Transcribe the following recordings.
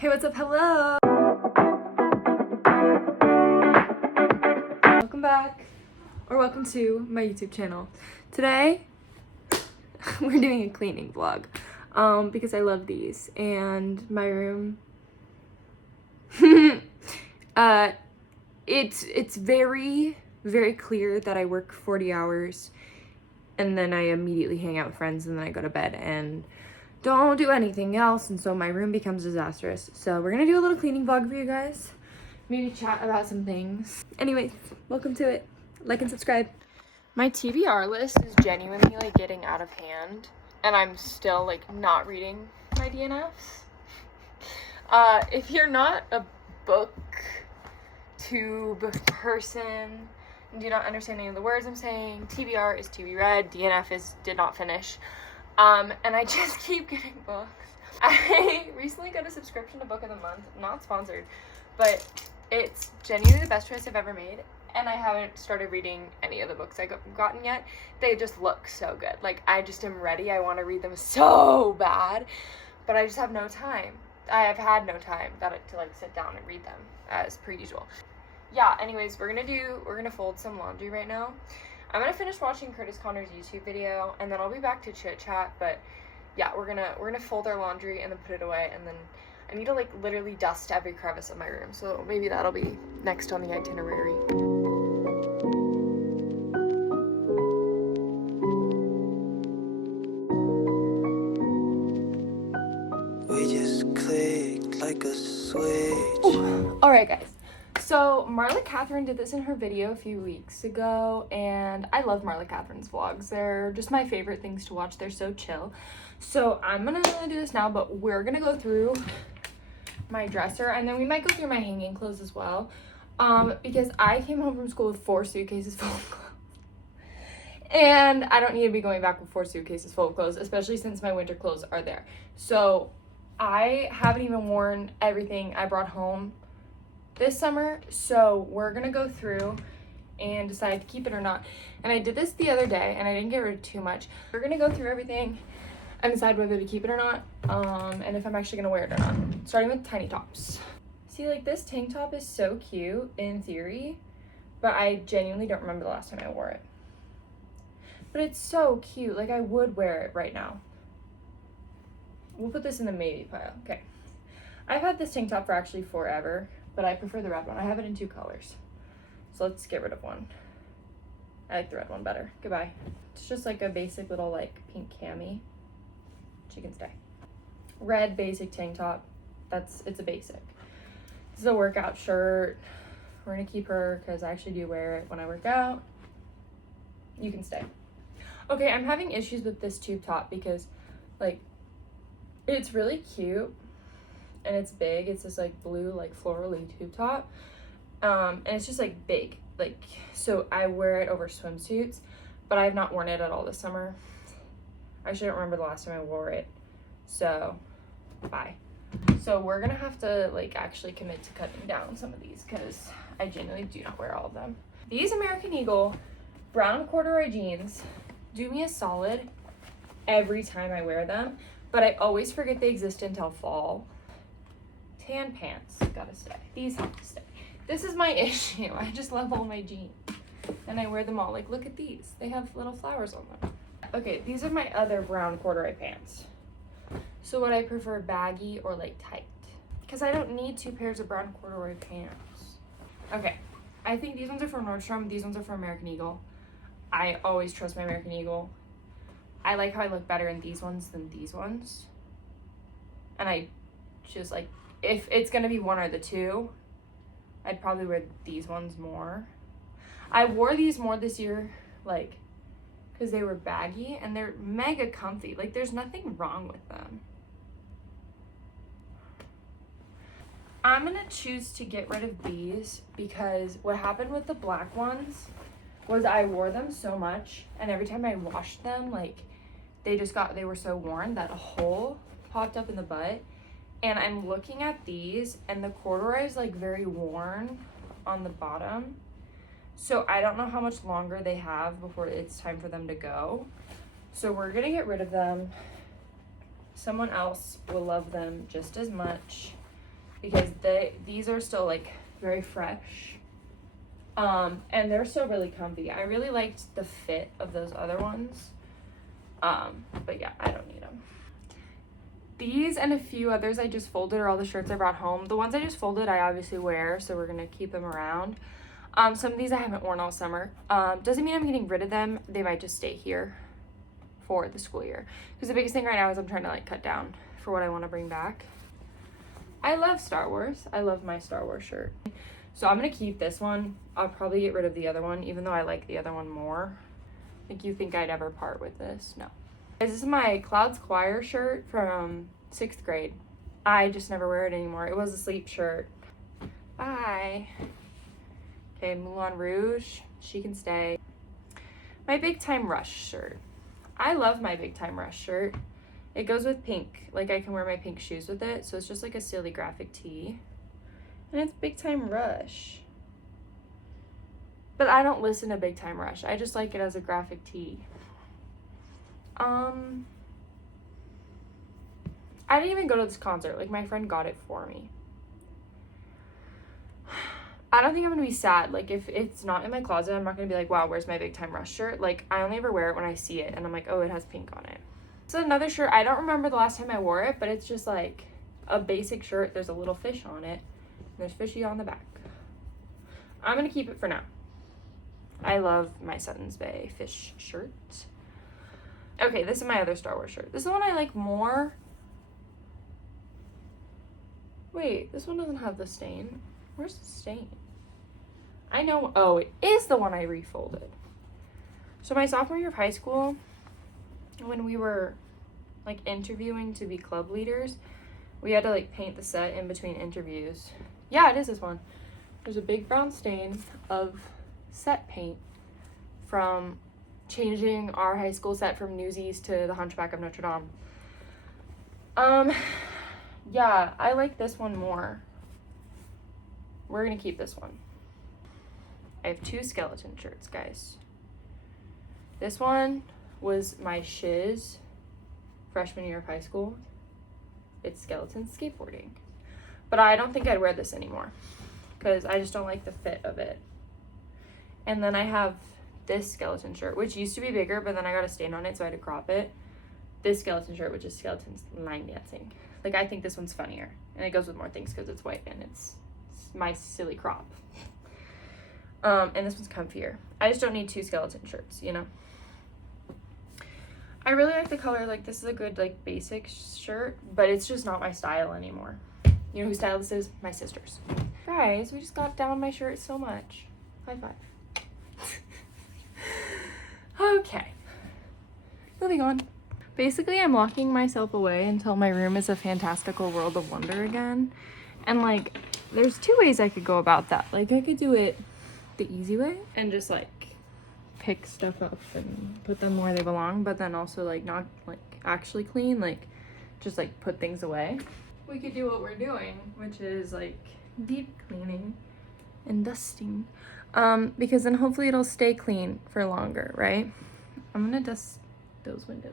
Hey, what's up? Hello! Welcome back, or welcome to my YouTube channel. Today, we're doing a cleaning vlog, because I love these, and my room, it's very, very clear that I work 40 hours, and then I immediately hang out with friends, and then I go to bed, and don't do anything else, and so my room becomes disastrous. So we're gonna do a little cleaning vlog for you guys, maybe chat about some things. Anyways, welcome to it. Like and subscribe. My TBR list is genuinely like getting out of hand, and I'm still like not reading my DNFs. If you're not a booktube person and do not understand any of the words I'm saying, TBR is to be read, DNF is did not finish. And I just keep getting books. I recently got a subscription to Book of the Month, not sponsored, but it's genuinely the best choice I've ever made, and I haven't started reading any of the books I've gotten yet. They just look so good. Like, I just am ready. I want to read them so bad, but I just have no time. I have had no time to like sit down and read them, as per usual. Yeah, anyways, we're gonna fold some laundry right now. I'm gonna finish watching Curtis Connor's YouTube video, and then I'll be back to chit chat. But yeah, we're gonna fold our laundry and then put it away, and then I need to like literally dust every crevice of my room. So maybe that'll be next on the itinerary. We just clicked like a switch. All right, guys. So Marla Catherine did this in her video a few weeks ago, and I love Marla Catherine's vlogs. They're just my favorite things to watch. They're so chill. So I'm gonna do this now, but we're gonna go through my dresser, and then we might go through my hanging clothes as well, because I came home from school with 4 suitcases full of clothes, and I don't need to be going back with 4 suitcases full of clothes, especially since my winter clothes are there. So I haven't even worn everything I brought home this summer, so we're gonna go through and decide to keep it or not. And I did this the other day, and I didn't get rid of too much. We're gonna go through everything and decide whether to keep it or not, and if I'm actually gonna wear it or not. Starting with tiny tops. See, like, this tank top is so cute in theory, but I genuinely don't remember the last time I wore it. But it's so cute, like I would wear it right now. We'll put this in the maybe pile. Okay. I've had this tank top for actually forever, but I prefer the red one. I have it in 2 colors. So let's get rid of one. I like the red one better. Goodbye. It's just like a basic little like pink cami. She can stay. Red basic tank top. It's a basic. This is a workout shirt. We're gonna keep her because I actually do wear it when I work out. You can stay. Okay, I'm having issues with this tube top because like it's really cute. And it's big. It's this like blue like florally tube top, and it's just like big, like, so I wear it over swimsuits, but I have not worn it at all this summer. I shouldn't remember the last time I wore it, so bye. So we're gonna have to like actually commit to cutting down some of these because I genuinely do not wear all of them. These American Eagle brown corduroy jeans do me a solid every time I wear them, but I always forget they exist until fall. Tan pants gotta stay. These have to stay. This is my issue. I just love all my jeans, and I wear them all. Like, look at these. They have little flowers on them. Okay, these are my other brown corduroy pants. So would I prefer baggy or like tight? Because I don't need 2 pairs of brown corduroy pants. Okay, I think these ones are from Nordstrom. These ones are from American Eagle. I always trust my American Eagle. I like how I look better in these ones than these ones. And I just like, if it's gonna be one or the two, I'd probably wear these ones more. I wore these more this year, like, because they were baggy and they're mega comfy. Like, there's nothing wrong with them. I'm gonna choose to get rid of these because what happened with the black ones was I wore them so much, and every time I washed them, like, they were so worn that a hole popped up in the butt. And I'm looking at these, and the corduroy is like very worn on the bottom. So I don't know how much longer they have before it's time for them to go. So we're gonna get rid of them. Someone else will love them just as much. because these are still like very fresh. And they're still really comfy. I really liked the fit of those other ones. But yeah, I don't need them. These and a few others I just folded are all the shirts I brought home. The ones I just folded I obviously wear, so we're gonna keep them around. Some of these I haven't worn all summer. Doesn't mean I'm getting rid of them. They might just stay here for the school year. Because the biggest thing right now is I'm trying to like cut down for what I want to bring back. I love Star Wars. I love my Star Wars shirt. So I'm gonna keep this one. I'll probably get rid of the other one, even though I like the other one more. Like, you think I'd ever part with this? No. This is my Clouds Choir shirt from 6th grade. I just never wear it anymore. It was a sleep shirt. Bye. Okay, Moulin Rouge. She can stay. My Big Time Rush shirt. I love my Big Time Rush shirt. It goes with pink. Like, I can wear my pink shoes with it. So it's just like a silly graphic tee. And it's Big Time Rush. But I don't listen to Big Time Rush. I just like it as a graphic tee. I didn't even go to this concert. Like, my friend got it for me. I don't think I'm gonna be sad. Like, if it's not in my closet, I'm not gonna be like, wow, where's my Big Time Rush shirt? Like, I only ever wear it when I see it and I'm like, oh, it has pink on it. So another shirt, I don't remember the last time I wore it, but it's just like a basic shirt. There's a little fish on it. And there's fishy on the back. I'm gonna keep it for now. I love my Suttons Bay fish shirt. Okay, this is my other Star Wars shirt. This is the one I like more. Wait, this one doesn't have the stain. Where's the stain? I know. Oh, it is the one I refolded. So my sophomore year of high school, when we were like interviewing to be club leaders, we had to like paint the set in between interviews. Yeah, it is this one. There's a big brown stain of set paint from changing our high school set from Newsies to the Hunchback of Notre Dame. Yeah, I like this one more. We're gonna keep this one. I have 2 skeleton shirts, guys. This one was my shiz freshman year of high school. It's skeleton skateboarding. But I don't think I'd wear this anymore because I just don't like the fit of it. And then I have this skeleton shirt, which used to be bigger, but then I got a stain on it, so I had to crop it. This skeleton shirt, which is skeletons line dancing. Like, I think this one's funnier, and it goes with more things because it's white and it's my silly crop. And this one's comfier. I just don't need 2 skeleton shirts, you know? I really like the color. Like, this is a good, like, basic shirt, but it's just not my style anymore. You know whose style this is? My sister's. Guys, we just got down my shirt so much. High five. Okay. Moving on. Basically, I'm locking myself away until my room is a fantastical world of wonder again. And, like, there's 2 ways I could go about that. Like, I could do it the easy way and just, like, pick stuff up and put them where they belong, but then also, like, not, like, actually clean, like, just, like, put things away. We could do what we're doing, which is, like, deep cleaning and dusting. Because then hopefully it'll stay clean for longer, right? I'm gonna dust those windows.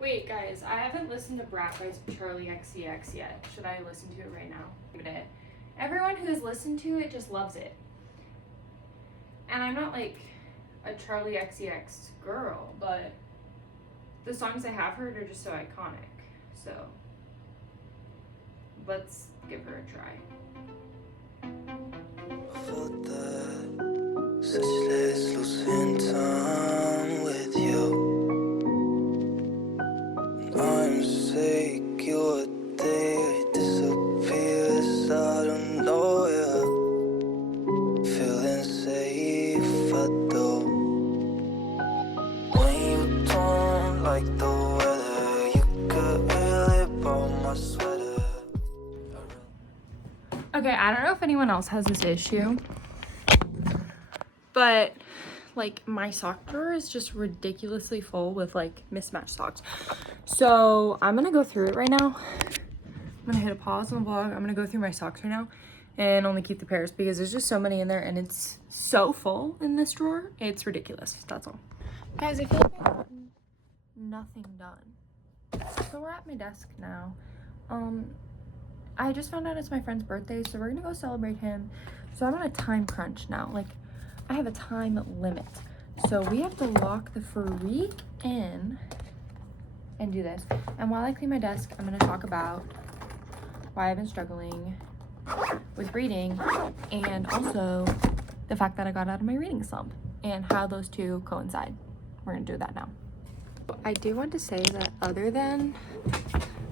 Wait, guys, I haven't listened to Brat by Charlie XCX yet. Should I listen to it right now? Everyone who's listened to it just loves it. And I'm not like a Charlie XCX girl, but the songs I have heard are just so iconic. So let's give her a try. Felt that such less losing time with you. I'm sick, you're there, it disappears out of nowhere. Feeling safe, I do. When you don't like the weather, you could really borrow my sweater. Okay, I don't know if anyone else has this issue, but like my sock drawer is just ridiculously full with like mismatched socks. So I'm gonna go through it right now. I'm gonna hit a pause on the vlog. I'm gonna go through my socks right now and only keep the pairs because there's just so many in there and it's so full in this drawer. It's ridiculous. That's all. Guys, I feel like I've gotten nothing done. So we're at my desk now. I just found out it's my friend's birthday, so we're gonna go celebrate him. So I'm on a time crunch now. Like, I have a time limit. So we have to lock the freak in and do this. And while I clean my desk, I'm gonna talk about why I've been struggling with reading, and also the fact that I got out of my reading slump and how those two coincide. We're gonna do that now. I do want to say that other than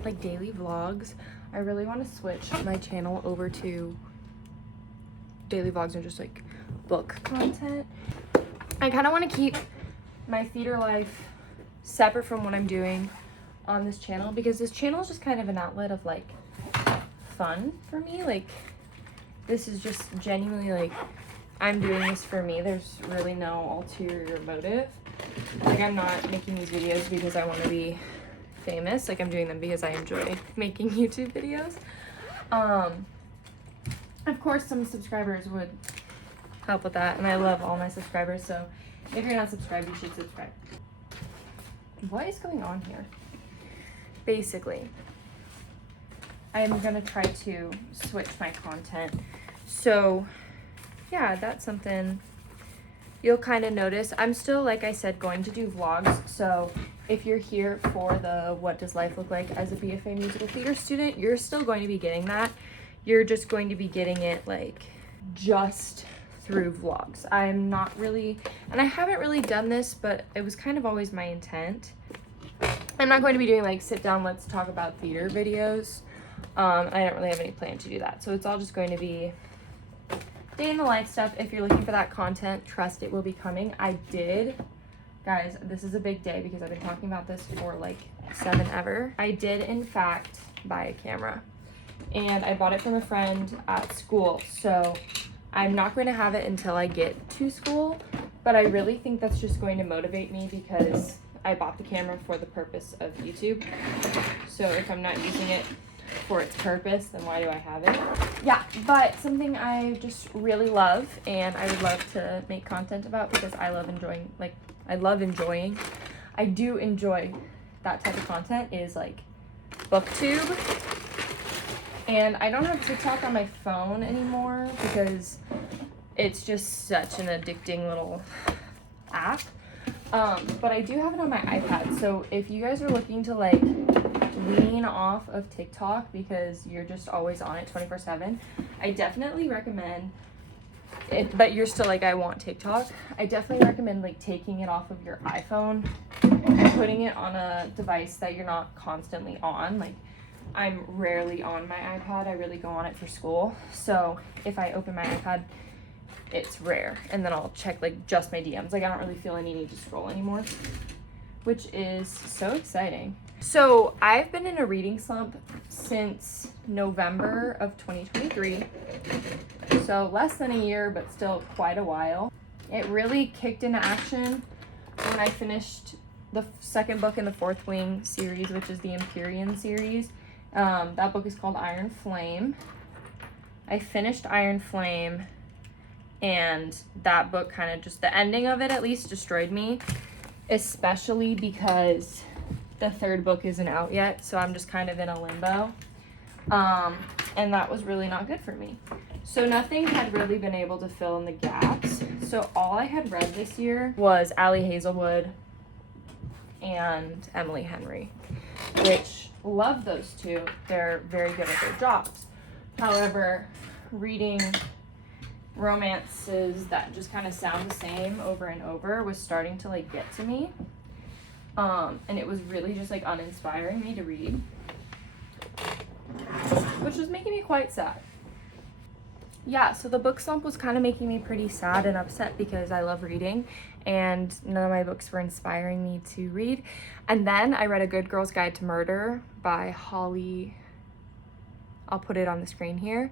like daily vlogs, I really want to switch my channel over to daily vlogs and just like book content. I kind of want to keep my theater life separate from what I'm doing on this channel, because this channel is just kind of an outlet of like fun for me. Like, this is just genuinely like, I'm doing this for me. There's really no ulterior motive. Like, I'm not making these videos because I want to be famous. Like, I'm doing them because I enjoy making YouTube videos. Of course, some subscribers would help with that, and I love all my subscribers, so if you're not subscribed, you should subscribe. What is going on here? Basically, I am gonna try to switch my content. So yeah, that's something you'll kind of notice. I'm still, like I said, going to do vlogs. So if you're here for the what does life look like as a BFA musical theater student, you're still going to be getting that. You're just going to be getting it like just through vlogs. I'm not really, and I haven't really done this, but it was kind of always my intent. I'm not going to be doing like sit down, let's talk about theater videos. I don't really have any plan to do that. So it's all just going to be day in the life stuff. If you're looking for that content, trust it will be coming. Guys, this is a big day because I've been talking about this for like 7 ever. I did in fact buy a camera, and I bought it from a friend at school. So I'm not going to have it until I get to school, but I really think that's just going to motivate me because I bought the camera for the purpose of YouTube. So if I'm not using it for its purpose, then why do I have it? Yeah, but something I just really love and I would love to make content about, because I do enjoy that type of content, is like booktube. And I don't have TikTok on my phone anymore because it's just such an addicting little app. But I do have it on my iPad. So if you guys are looking to like wean off of TikTok because you're just always on it 24/7, I definitely recommend it. But you're still like, I want TikTok. I definitely recommend like taking it off of your iPhone and putting it on a device that you're not constantly on. Like, I'm rarely on my iPad. I really go on it for school. So if I open my iPad, it's rare. And then I'll check like just my DMs. Like, I don't really feel any need to scroll anymore, which is so exciting. So I've been in a reading slump since November of 2023. So less than a year, but still quite a while. It really kicked into action when I finished the second book in the Fourth Wing series, which is the Empyrean series. That book is called Iron Flame. I finished Iron Flame, and that book kind of just, the ending of it at least, destroyed me, especially because the third book isn't out yet, so I'm just kind of in a limbo. And that was really not good for me. So nothing had really been able to fill in the gaps. So all I had read this year was Allie Hazelwood and Emily Henry, which, love those two. They're very good at their jobs. However, reading romances that just kind of sound the same over and over was starting to like get to me. And it was really just like uninspiring me to read, which was making me quite sad. Yeah, so the book slump was kind of making me pretty sad and upset because I love reading and none of my books were inspiring me to read. And then I read A Good Girl's Guide to Murder by Holly. I'll put it on the screen here.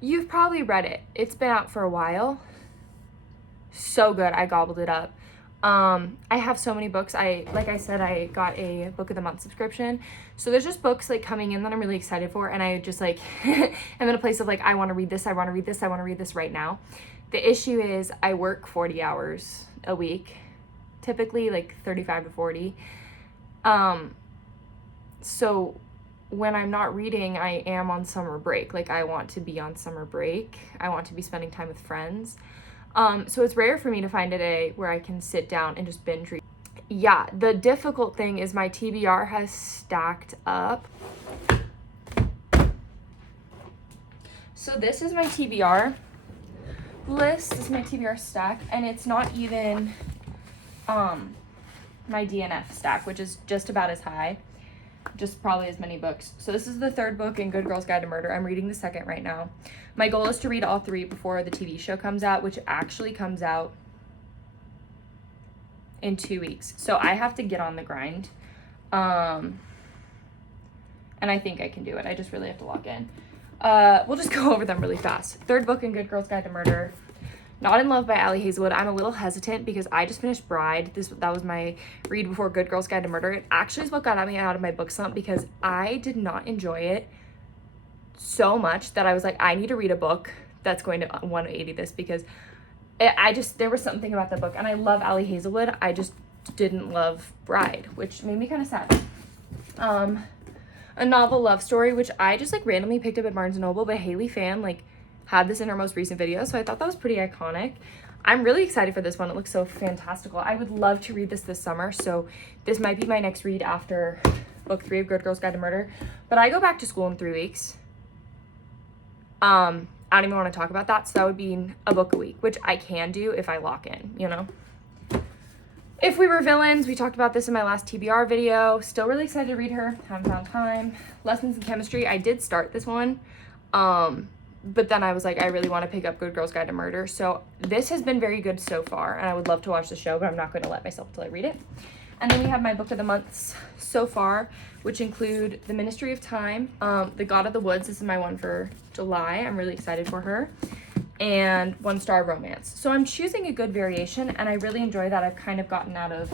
You've probably read it. It's been out for a while. So good. I gobbled it up. I have so many books. Like I said, I got a book of the month subscription. So there's just books like coming in that I'm really excited for. And I just like, I'm in a place of like, I want to read this. I want to read this. I want to read this right now. The issue is I work 40 hours a week, typically like 35 to 40. So when I'm not reading, I am on summer break. Like, I want to be on summer break. I want to be spending time with friends. So it's rare for me to find a day where I can sit down and just binge read. Yeah, the difficult thing is my TBR has stacked up. So this is my TBR list. This is my TBR stack, and it's not even my DNF stack, which is just about as high, just probably as many books. So this is the third book in Good Girl's Guide to Murder. I'm reading the second right now. My goal is to read all three before the TV show comes out, which actually comes out in 2 weeks. So I have to get on the grind. And I think I can do it. I just really have to log in. We'll just go over them really fast. Third book in Good Girl's Guide to Murder. Not in Love by Ali Hazelwood. I'm a little hesitant because I just finished Bride. That was my read before Good Girl's Guide to Murder. It actually is what got me out of my book slump because I did not enjoy it so much that I was like, I need to read a book that's going to 180 this, because there was something about the book, and I love Ali Hazelwood. I just didn't love Bride, which made me kind of sad. A novel love story, which I just like randomly picked up at Barnes & Noble, but Haley Fan like had this in her most recent video, so I thought that was pretty iconic. I'm really excited for this one. It looks so fantastical. I would love to read this summer, so this might be my next read after book 3 of Good Girl's Guide to Murder. But I go back to school in 3 weeks. I don't even want to talk about that, so that would be a book a week, which I can do if I lock in, you know? If We Were Villains, we talked about this in my last TBR video. Still really excited to read her. Haven't found time. Lessons in Chemistry. I did start this one, but then I was like, I really want to pick up Good Girl's Guide to Murder. So this has been very good so far, and I would love to watch the show, but I'm not going to let myself until I read it. And then we have my book of the months so far, which include The Ministry of Time, The God of the Woods. This is my one for July. I'm really excited for her. And One Star Romance. So I'm choosing a good variation, and I really enjoy that. I've kind of gotten out of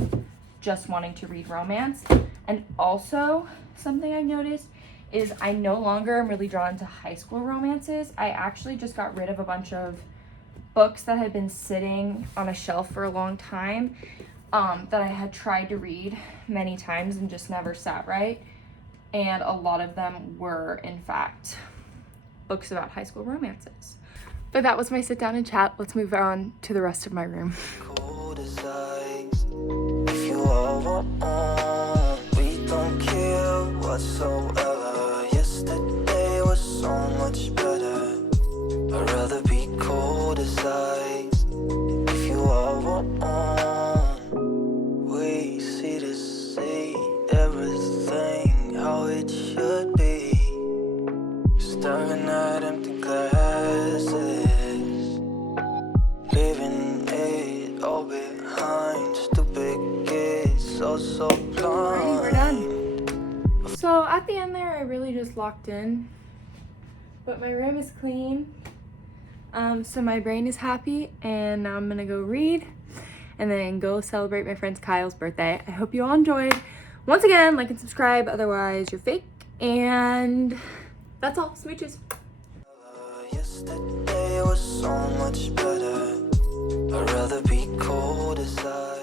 just wanting to read romance. And also, something I've noticed is I no longer am really drawn to high school romances. I actually just got rid of a bunch of books that had been sitting on a shelf for a long time, that I had tried to read many times and just never sat right. And a lot of them were, in fact, books about high school romances. But that was my sit down and chat. Let's move on to the rest of my room. Cold as ice. If you all want, we don't care whatsoever. Yesterday was so much better. I'd rather be cold as ice. If you all want, we see to see everything how it should be. Staring at empty glasses, leaving it all behind. Stupid kids, so blind. Alrighty, we're done. So at the end there, I really just locked in, but my room is clean. So my brain is happy, and now I'm gonna go read and then go celebrate my friend Kyle's birthday. I hope you all enjoyed. Once again, like and subscribe, otherwise you're fake. And that's all. Smooches. Yesterday was so much better. I'd rather be cold as ice.